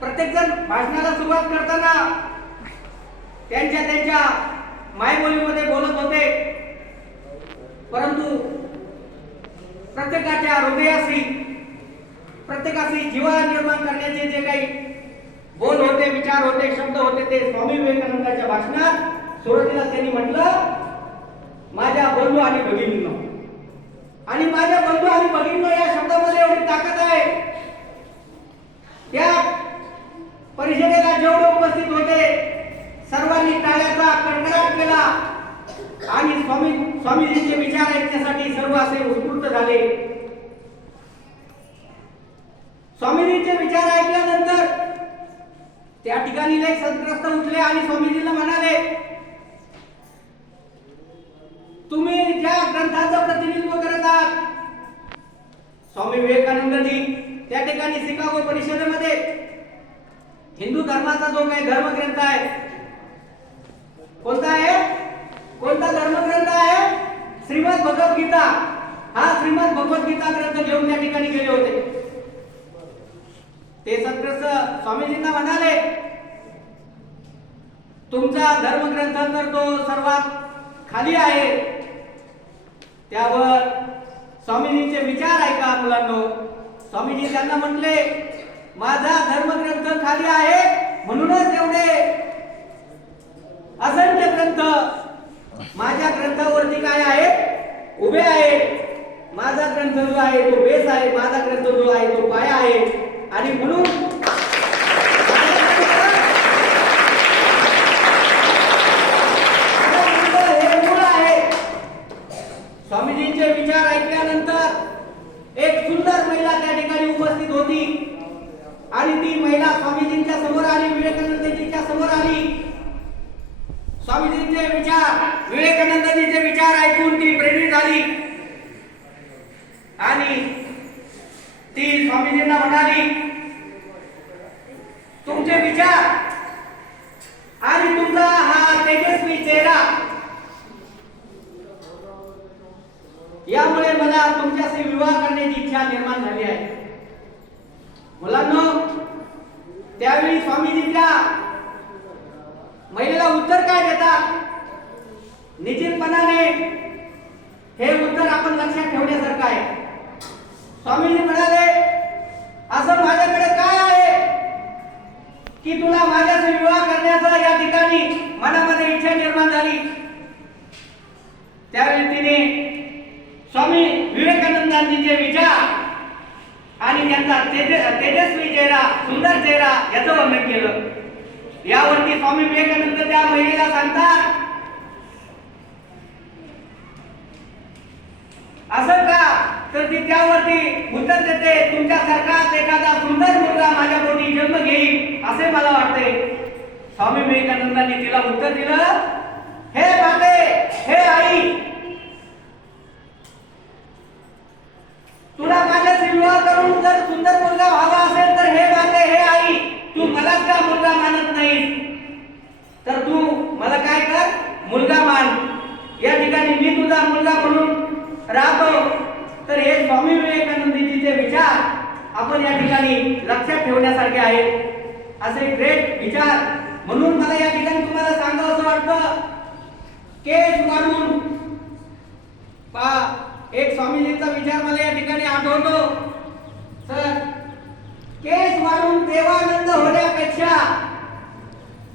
प्रत्येक जण भाषणाला सुरुवात करताना त्यांच्या मायबोलीमध्ये बोलत होते, परंतु प्रत्येकाच्या हृदयाशी प्रत्येकाशी जिव्हाळा निर्माण करण्याचे जे काही बोल होते, विचार होते, शब्द होते, ते स्वामी विवेकानंदांच्या भाषणात सुरुवातीला त्यांनी म्हटलं, माझ्या बंधू आणि भगिनींनो. आणि माझ्या बंधू आणि भगिनींनो या शब्दामध्ये एवढी ताकद आहे. त्या परिषदेला जेवढे उपस्थित होते सर्वांनी टाळ्याचा कडकडाट केला आणि स्वामीजींचे विचार ऐकण्यासाठी सर्व असे उत्स्फूर्त झाले. स्वामीजींचे विचार ऐकल्यानंतर त्या ठिकाणी लय सद्ग्रस्त उठले आणि स्वामीजींना म्हणाले, तुम्ही ज्या ग्रंथाचं प्रतिनिधित्व करत आहात, स्वामी विवेकानंदजी त्या ठिकाणी शिकागो परिषदेमध्ये हिंदू धर्माचा जो काही धर्मग्रंथ आहे, कोणता आहे, कोणता धर्मग्रंथ आहे, श्रीमद भगवद्गीता, हा श्रीमद भगवद्गीता ग्रंथ घेऊन त्या ठिकाणी गेले होते. ते सद्ग्रस्त स्वामीजींना म्हणाले, तुमचा धर्मग्रंथ तर तो सर्वात खाली आहे. त्यावर स्वामीजींचे विचार ऐका मुलांनो. स्वामीजी त्यांना म्हटले, माझा धर्मग्रंथ खाली आहे म्हणूनच एवढे असंख्य ग्रंथ माझ्या ग्रंथावरती काय आहे, उभे आहेत. माझा ग्रंथ जो आहे तो बेस आहे, माझा ग्रंथ जो आहे तो पाया आहे. आणि म्हणून हे मूळ आहे. स्वामीजींचे विचार ऐकल्यानंतर एक सुंदर महिला त्या ठिकाणी उपस्थित होती आणि ती महिला स्वामीजींच्या समोर आली, विवेकानंदजींच्या समोर आली. स्वामीजींचे विचार, विवेकानंदजींचे विचार ऐकून ती प्रेरित झाली आणि ती स्वामीजींना म्हणाली, तुमचे विचार आणि तुमचा हा तेजस्वी चेहरा यामुळे मला तुमच्याशी विवाह करण्याची इच्छा निर्माण झाली आहे. मुलांनो, त्यावेळी स्वामीजींच्या महिलेला उत्तर काय देतात, निश्चितपणाने हे उत्तर आपण लक्षात ठेवण्यासारखं आहे. स्वामीजी म्हणाले, असं माझ्याकडे काय आहे की तुला माझ्याशी विवाह करण्याचा या ठिकाणी मनामध्ये इच्छा निर्माण झाली. त्यावेळी तिने स्वामी विवेकानंदांचे विचार आणि त्यांचा तेजस्वी चेहरा, सुंदर चेहरा याचं वर्णन केलं. यावरती स्वामी विवेकानंद त्या महिलेला सांगतात, असं का, तर ती त्यावरती उत्तर देते, तुमच्यासारखाच एखादा सुंदर मुलगा माझ्या पोटी जन्म घेईल असे मला वाटते. स्वामी विवेकानंदांनी तिला उत्तर दिलं, हे माते, हे आई, तुला माझ्याशी विवाह करून जर सुंदर मुलगा व्हावा असेल तर हे माते, हे आई, तू मलाच का मुलगा मानत नाहीस, तर तू मला काय कर, मुलगा मान. या ठिकाणी मी तुझा मुलगा म्हणून राहतो. तर हे स्वामी विवेकानंदजींचे विचार आपण या ठिकाणी लक्षात ठेवण्यासारखे आहेत. असे ग्रेट विचार. म्हणून मला या ठिकाणी तुम्हाला सांगावं असं वाटतं, केस वाढून पहा, एक स्वामीजींचा विचार मला या ठिकाणी आठवतो, सर, केस वाढून देवानंद होण्यापेक्षा,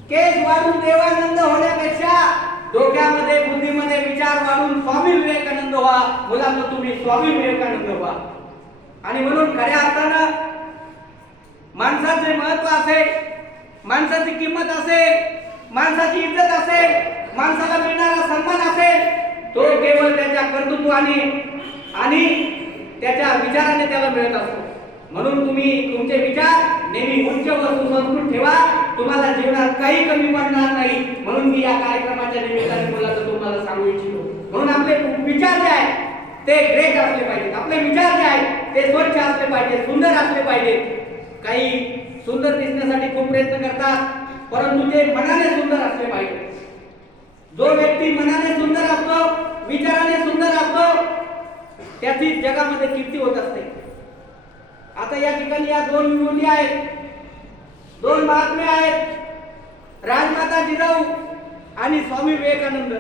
केस वाढून देवानंद होण्यापेक्षा डोक्यामध्ये, बुद्धीमध्ये विचार वाढून स्वामी विवेकानंद व्हा. मुलांना तुम्ही स्वामी विवेकानंद व्हा. आणि म्हणून खऱ्या अर्थानं माणसाचे महत्व असेल, माणसाची किंमत असेल, माणसाची इज्जत असेल, माणसाला मिळणारा सन्मान असेल, तो केवळ त्याच्या कर्तृत्वाने आणि त्याच्या विचाराने त्याला मिळत असतो. म्हणून तुम्ही तुमचे विचार नेहमी उच्च व सुसंस्कृत ठेवा. तुम्हाला जीवनात काही कमी पडणार नाही. म्हणून मी या कार्यक्रमाच्या निमित्ताने मुलांना तुम्हाला सांगू इच्छितो. म्हणून आपले विचार जे आहेत ते ग्रेट असले पाहिजेत. आपले विचार जे आहेत ते स्वच्छ असले पाहिजेत, सुंदर असले पाहिजेत. काही सुंदर दिसण्यासाठी खूप प्रयत्न करतात, परंतु ते मनाने सुंदर असले पाहिजे. जो व्यक्ती मनाने सुंदर असतो, विचाराने सुंदर असतो, त्याची जगामध्ये कीर्ती होत असते. आता या ठिकाणी या दोन मुली आहेत, दोन महात्मे आहेत, राजमाता जिजाऊ आणि स्वामी विवेकानंद.